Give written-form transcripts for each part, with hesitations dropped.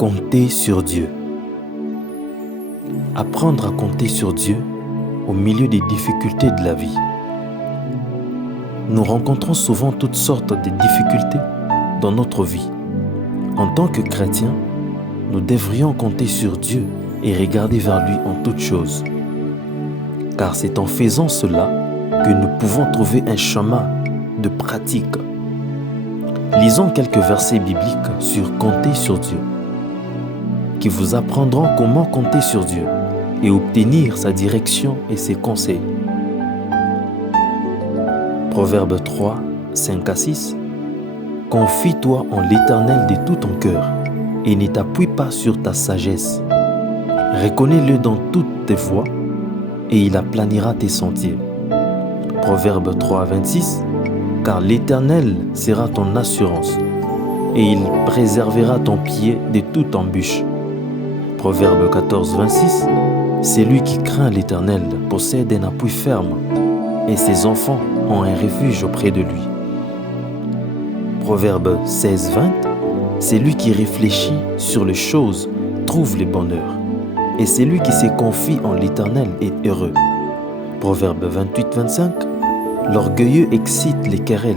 Compter sur Dieu. Apprendre à compter sur Dieu au milieu des difficultés de la vie. Nous rencontrons souvent toutes sortes de difficultés dans notre vie. En tant que chrétiens, nous devrions compter sur Dieu et regarder vers lui en toutes choses. Car c'est en faisant cela que nous pouvons trouver un chemin de pratique. Lisons quelques versets bibliques sur compter sur Dieu, qui vous apprendront comment compter sur Dieu et obtenir sa direction et ses conseils. Proverbe 3, 5 à 6. Confie-toi en l'Éternel de tout ton cœur et ne t'appuie pas sur ta sagesse. Reconnais-le dans toutes tes voies et il aplanira tes sentiers. Proverbe 3, 26. Car l'Éternel sera ton assurance et il préservera ton pied de toute embûche. Proverbe 14, 26. Celui qui craint l'Éternel possède un appui ferme et ses enfants ont un refuge auprès de lui. Proverbe 16, 20. Celui qui réfléchit sur les choses trouve le bonheur et celui qui se confie en l'Éternel est heureux. Proverbe 28, 25. L'orgueilleux excite les querelles,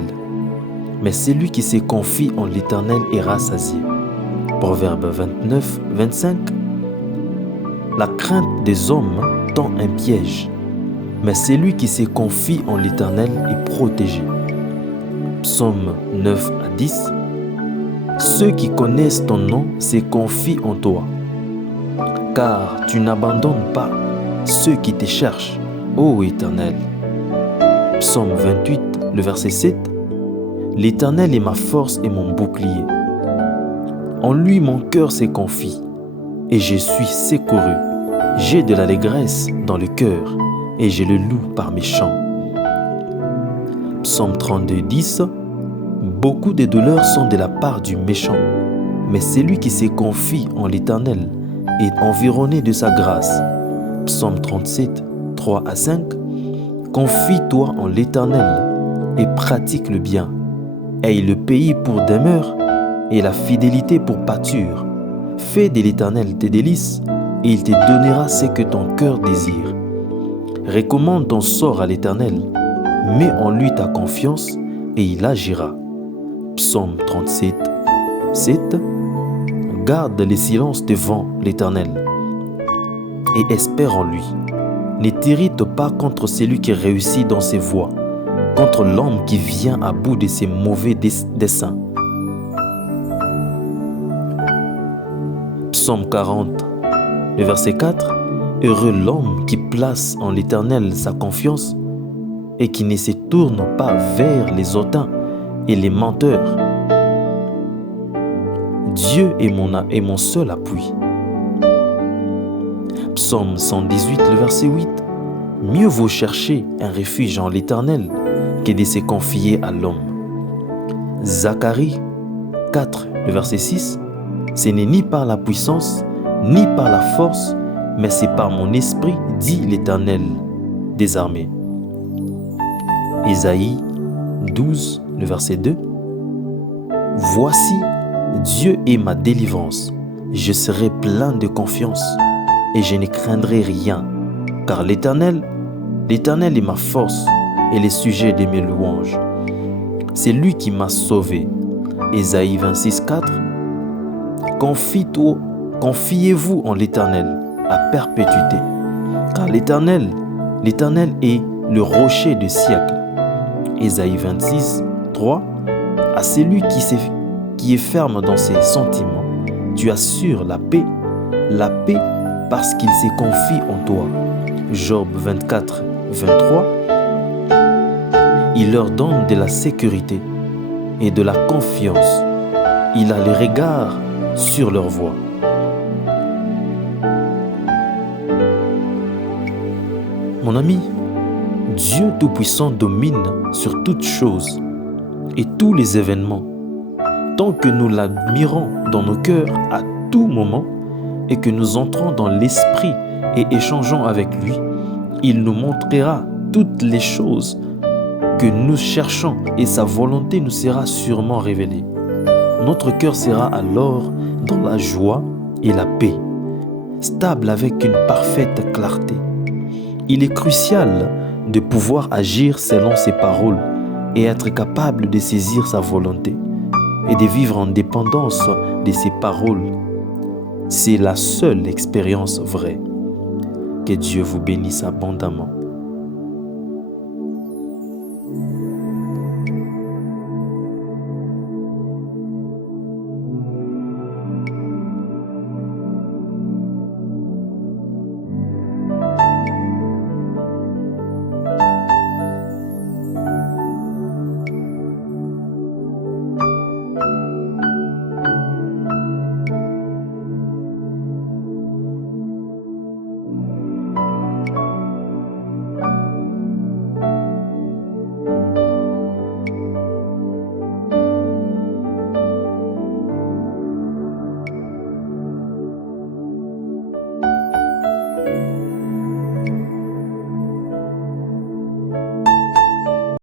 mais celui qui se confie en l'Éternel est rassasié. Proverbe 29, 25. La crainte des hommes tend un piège, mais celui qui se confie en l'Éternel est protégé. Psaume 9 à 10. Ceux qui connaissent ton nom se confient en toi, car tu n'abandonnes pas ceux qui te cherchent, ô Éternel. Psaume 28, le verset 7. L'Éternel est ma force et mon bouclier. En lui mon cœur se confie et je suis secouru. J'ai de l'allégresse dans le cœur et je le loue par mes chants. Psaume 32, 10. Beaucoup de douleurs sont de la part du méchant, mais celui qui se confie en l'Éternel est environné de sa grâce. Psaume 37, 3 à 5. Confie-toi en l'Éternel et pratique le bien. Aie le pays pour demeure et la fidélité pour pâture. Fais de l'Éternel tes délices et il te donnera ce que ton cœur désire. Recommande ton sort à l'Éternel. Mets en lui ta confiance et il agira. Psaume 37, 7. Garde le silence devant l'Éternel et espère en lui. Ne t'irrite pas contre celui qui réussit dans ses voies, contre l'homme qui vient à bout de ses mauvais desseins. Psaume 40, le verset 4. Heureux l'homme qui place en l'Éternel sa confiance et qui ne se tourne pas vers les hautains et les menteurs. Dieu est mon seul appui. Psaume 118, le verset 8. Mieux vaut chercher un refuge en l'Éternel que de se confier à l'homme. Zacharie 4, le verset 6. Ce n'est ni par la puissance, ni par la force, mais c'est par mon esprit, dit l'Éternel des armées. Ésaïe 12, le verset 2. Voici, Dieu est ma délivrance. Je serai plein de confiance et je ne craindrai rien, car l'Éternel est ma force et le sujet de mes louanges. C'est lui qui m'a sauvé. Ésaïe 26, 4. Confiez-vous en l'Éternel à perpétuité, car l'Éternel est le rocher du siècle. Ésaïe 26, 3. À celui qui est ferme dans ses sentiments, tu assures la paix parce qu'il se confie en toi. Job 24, 23. Il leur donne de la sécurité et de la confiance. Il a le regard sur leur voie. Mon ami, Dieu Tout-Puissant domine sur toutes choses et tous les événements. Tant que nous l'admirons dans nos cœurs à tout moment et que nous entrons dans l'esprit et échangeons avec lui, il nous montrera toutes les choses que nous cherchons et sa volonté nous sera sûrement révélée. Notre cœur sera alors dans la joie et la paix, stable avec une parfaite clarté. Il est crucial de pouvoir agir selon ses paroles et être capable de saisir sa volonté et de vivre en dépendance de ses paroles. C'est la seule expérience vraie. Que Dieu vous bénisse abondamment.